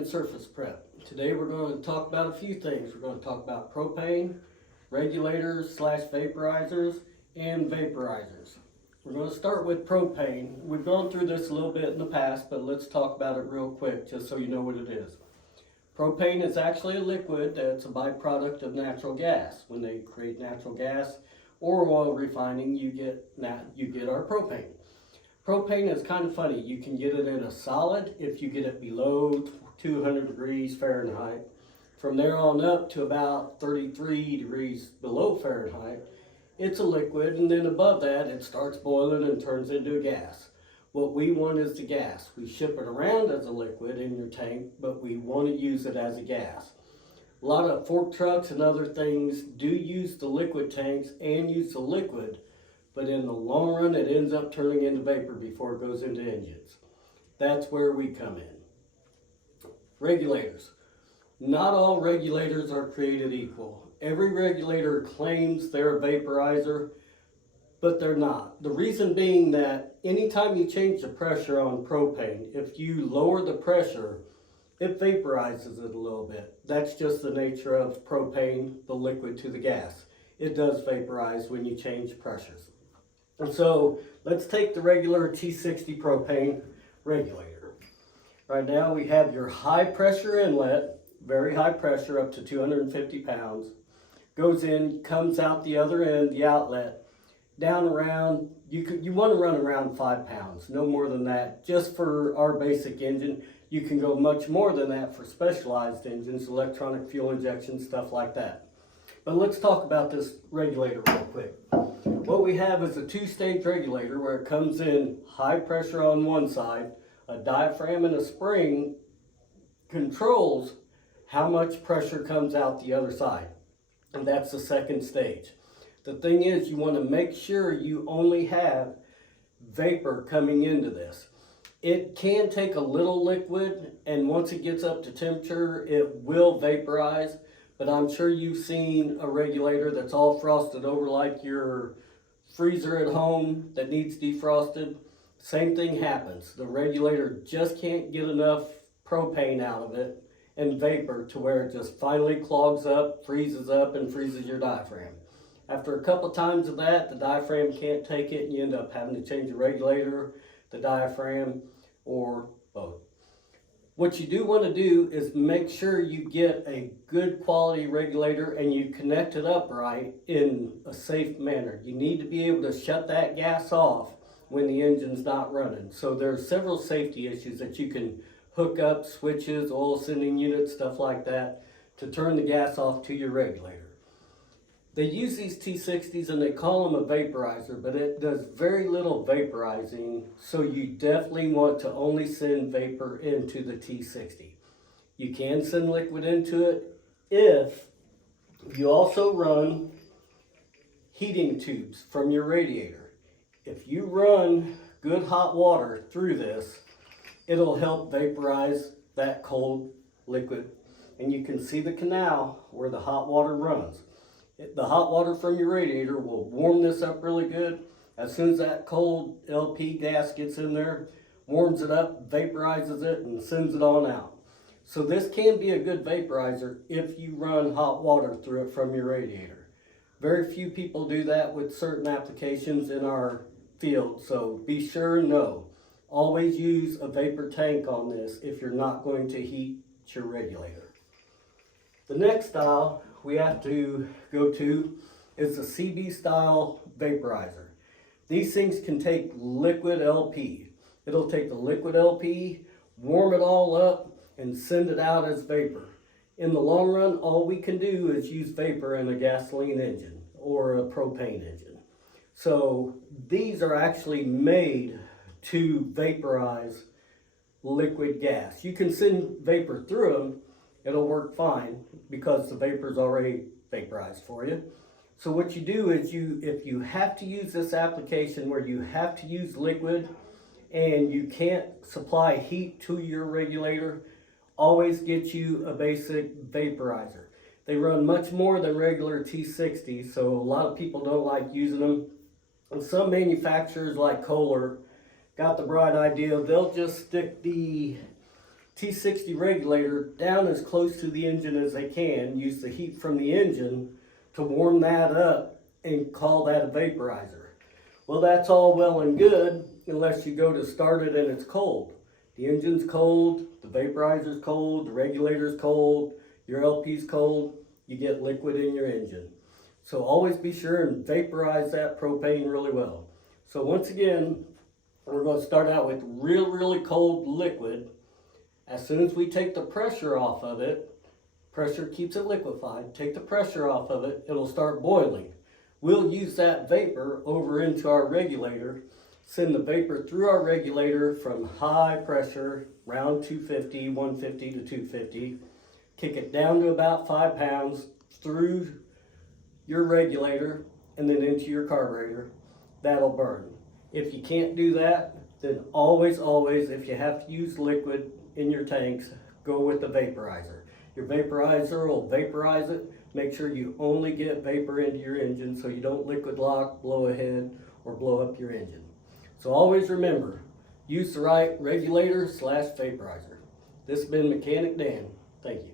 and surface prep. Today we're going to talk about a few things. We're going to talk about propane, regulators / vaporizers, and vaporizers. We're going to start with propane. We've gone through this a little bit in the past, but let's talk about it real quick just so you know what it is. Propane is actually a liquid that's a byproduct of natural gas. When they create natural gas or oil refining, you get our propane. Propane is kind of funny. You can get it in a solid if you get it below 200 degrees Fahrenheit. From there on up to about 33 degrees below Fahrenheit, it's a liquid, and then above that it starts boiling and turns into a gas. What we want is the gas. We ship it around as a liquid in your tank, but we want to use it as a gas. A lot of fork trucks and other things do use the liquid tanks and use the liquid, but in the long run it ends up turning into vapor before it goes into engines. That's where we come in. Regulators. Not all regulators are created equal. Every regulator claims they're a vaporizer, but they're not. The reason being that anytime you change the pressure on propane, if you lower the pressure, it vaporizes it a little bit. That's just the nature of propane, the liquid to the gas. It does vaporize when you change pressures. And so let's take the regular T60 propane regulator. Right now we have your high pressure inlet, very high pressure up to 250 pounds. Goes in, comes out the other end, the outlet, down around, you want to run around 5 pounds, no more than that. Just for our basic engine, you can go much more than that for specialized engines, electronic fuel injection, stuff like that. But let's talk about this regulator real quick. What we have is a two-stage regulator where it comes in high pressure on one side, a diaphragm and a spring controls how much pressure comes out the other side. And that's the second stage. The thing is, you want to make sure you only have vapor coming into this. It can take a little liquid, and once it gets up to temperature, it will vaporize. But I'm sure you've seen a regulator that's all frosted over like your freezer at home that needs defrosted. Same thing happens. The regulator just can't get enough propane out of it and vapor to where it just finally clogs up, freezes up, and freezes your diaphragm. After a couple times of that, the diaphragm can't take it, and you end up having to change the regulator, the diaphragm, or both. What you do want to do is make sure you get a good quality regulator and you connect it up right in a safe manner. You need to be able to shut that gas off when the engine's not running. So there's several safety issues that you can hook up, switches, oil sending units, stuff like that, to turn the gas off to your regulator. They use these T60s and they call them a vaporizer, but it does very little vaporizing, so you definitely want to only send vapor into the T60. You can send liquid into it if you also run heating tubes from your radiator. If you run good hot water through this, it'll help vaporize that cold liquid. And you can see the canal where the hot water runs. The hot water from your radiator will warm this up really good. As soon as that cold LP gas gets in there, warms it up, vaporizes it, and sends it on out. So this can be a good vaporizer if you run hot water through it from your radiator. Very few people do that with certain applications in our field, so be sure, no. Always use a vapor tank on this if you're not going to heat your regulator. The next style we have to go to is the CB style vaporizer. These things can take liquid LP. It'll take the liquid LP, warm it all up, and send it out as vapor. In the long run, all we can do is use vapor in a gasoline engine or a propane engine. So these are actually made to vaporize liquid gas. You can send vapor through them, it'll work fine because the vapor's already vaporized for you. So what you do is if you have to use this application where you have to use liquid and you can't supply heat to your regulator, always get you a basic vaporizer. They run much more than regular T60, so a lot of people don't like using them. And some manufacturers like Kohler got the bright idea, they'll just stick the T60 regulator down as close to the engine as they can. Use the heat from the engine to warm that up and call that a vaporizer. Well, that's all well and good unless you go to start it and it's cold. The engine's cold, the vaporizer's cold, the regulator's cold, your LP's cold, you get liquid in your engine. So always be sure and vaporize that propane really well. So once again, we're going to start out with really cold liquid. As soon as we take the pressure off of it, pressure keeps it liquefied, take the pressure off of it, it'll start boiling. We'll use that vapor over into our regulator, send the vapor through our regulator from high pressure, around 250, 150 to 250, kick it down to about 5 pounds through your regulator and then into your carburetor. That'll burn. If you can't do that, then always, if you have to use liquid in your tanks, go with the vaporizer. Your vaporizer will vaporize it. Make sure you only get vapor into your engine so you don't liquid lock, blow ahead, or blow up your engine. So always remember, use the right regulator / vaporizer. This has been Mechanic Dan. Thank you.